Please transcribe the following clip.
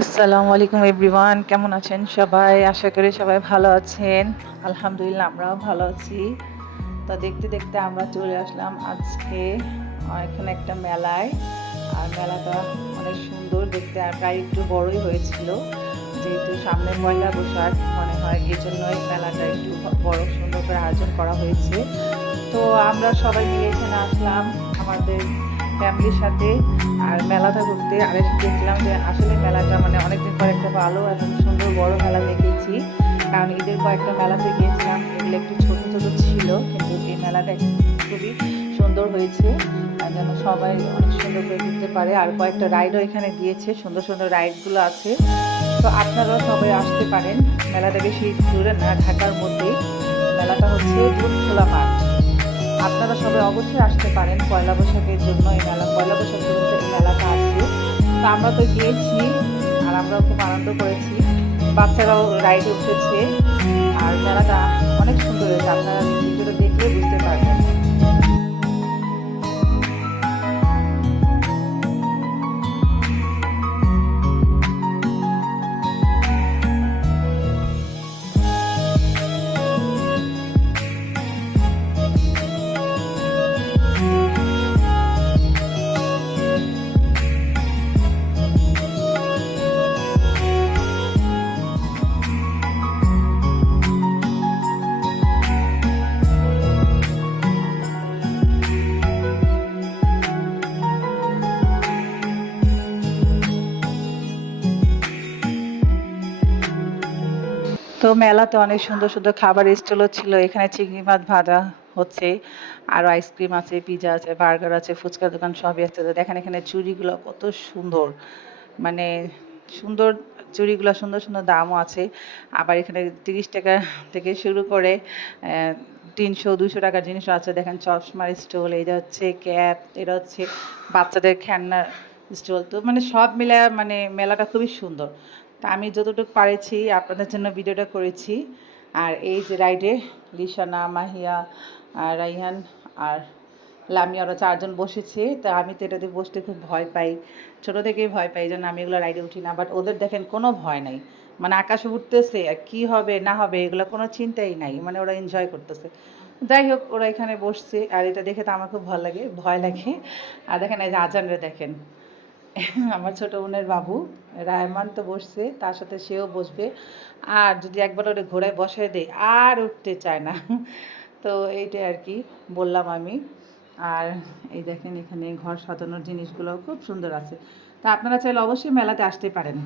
আসসালামু আলাইকুম এভরিওয়ান, কেমন আছেন সবাই? আশা করি সবাই ভালো আছেন। আলহামদুলিল্লাহ, আমরাও ভালো আছি। তো দেখতে দেখতে আমরা চলে আসলাম আজকে এখানে একটা মেলায়। আর মেলাটা অনেক সুন্দর দেখতে, আর প্রায় একটু বড়ই হয়েছিল। যেহেতু সামনে পয়লা বৈশাখ মনে হয় এই জন্যই মেলাটা একটু বড় সুন্দর করে আয়োজন করা হয়েছে। তো আমরা সবাই মিলে এখানে আসলাম। আমাদের ফ্যামিলির সাথে আর মেলাটা ঘুরতে। আর এসে দেখলাম যে আসলে মেলাটা মানে অনেকদিন পর একটা ভালো এবং সুন্দর বড় মেলা দেখেছি। কারণ ঈদের কয়েকটা মেলাতে গিয়েছিলাম এগুলো একটু ছোট ছোট ছিল, কিন্তু এই মেলাটা খুবই সুন্দর হয়েছে। যেন সবাই অনেক সুন্দর করে ঘুরতে পারে। আর কয়েকটা রাইডও এখানে দিয়েছে, সুন্দর সুন্দর রাইডগুলো আছে। তো আপনারাও সবাই আসতে পারেন। মেলাটা বেশি দূরে না, ঢাকার মধ্যে। মেলাটা হচ্ছে খোলা মাঠ। আপনারা সবাই অবশ্যই আসতে পারেন পয়লা বৈশাখের জন্য, এই মেলা, পয়লা বৈশাখ পর্যন্ত এই মেলাটা আছে। তো আমরা তো গিয়েছি আর আমরাও খুব আনন্দ করেছি। বাচ্চারাও রাইডে উঠেছে। আর মেলাটা অনেক সুন্দর হয়েছে, আপনারা তো মেলাতে অনেক সুন্দর সুন্দর খাবার স্টলও ছিল। এখানে চিংড়ি মাছ ভাজা হচ্ছে, আর আইসক্রিম আছে, পিজা আছে, বার্গার আছে, ফুচকার দোকান সবই আছে। তো দেখেন এখানে চুড়িগুলো কত সুন্দর। মানে সুন্দর চুড়িগুলো, সুন্দর সুন্দর দামও আছে। আবার এখানে তিরিশ টাকা থেকে শুরু করে তিনশো দুশো টাকার জিনিসও আছে। দেখেন চশমার স্টল, এটা হচ্ছে ক্যাপ, এটা হচ্ছে বাচ্চাদের খেলনার স্টল তো মানে সব মিলে মানে মেলাটা খুবই সুন্দর। তা আমি যতটুকু পারেছি আপনাদের জন্য ভিডিওটা করেছি। আর এই যে রাইডে লিসানা মাহিয়া, আর রাইহান, আর লামিয়া, ওরা চারজন বসেছে। তা আমি তো এটাতে বসতে খুব ভয় পাই। ছোটো থেকেই ভয় পাই যেন আমি এগুলো রাইডে উঠি না। বাট ওদের দেখেন কোনো ভয় নাই। মানে আকাশে উঠতেছে কী হবে, না হবে, এগুলো কোনো চিন্তাই নাই। মানে ওরা এনজয় করতেছে। যাই হোক, ওরা এখানে বসছে। আর এটা দেখে তো আমার খুব ভালো লাগে, ভয় লাগে। আর দেখেন এই যে আজানরে দেখেন। আমার ছোট বোনের বাবু, রায়মান তো বসছে, তার সাথে সেও বসবে। আর যদি একবার ওটা ঘোড়ায় বসায় দেয়, আর উঠতে চায় না। তো এইটাই আর কি বললাম আমি। আর এই দেখেন এখানে ঘর সাজানোর জিনিসগুলো খুব সুন্দর আছে। তা আপনারা চাইলে অবশ্যই মেলাতে আসতে পারেন।